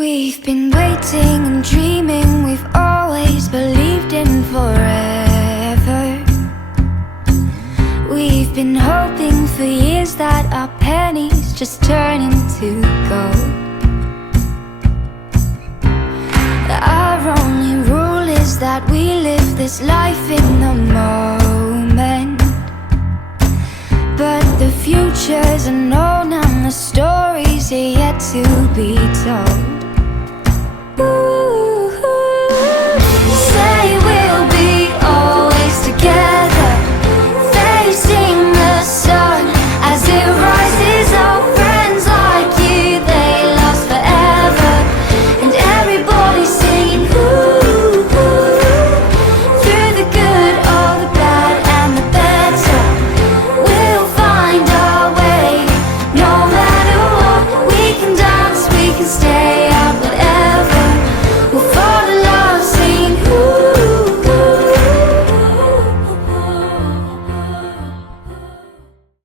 We've been waiting and dreaming, we've always believed in forever. We've been hoping for years that our pennies just turn into gold. Our only rule is that we live this life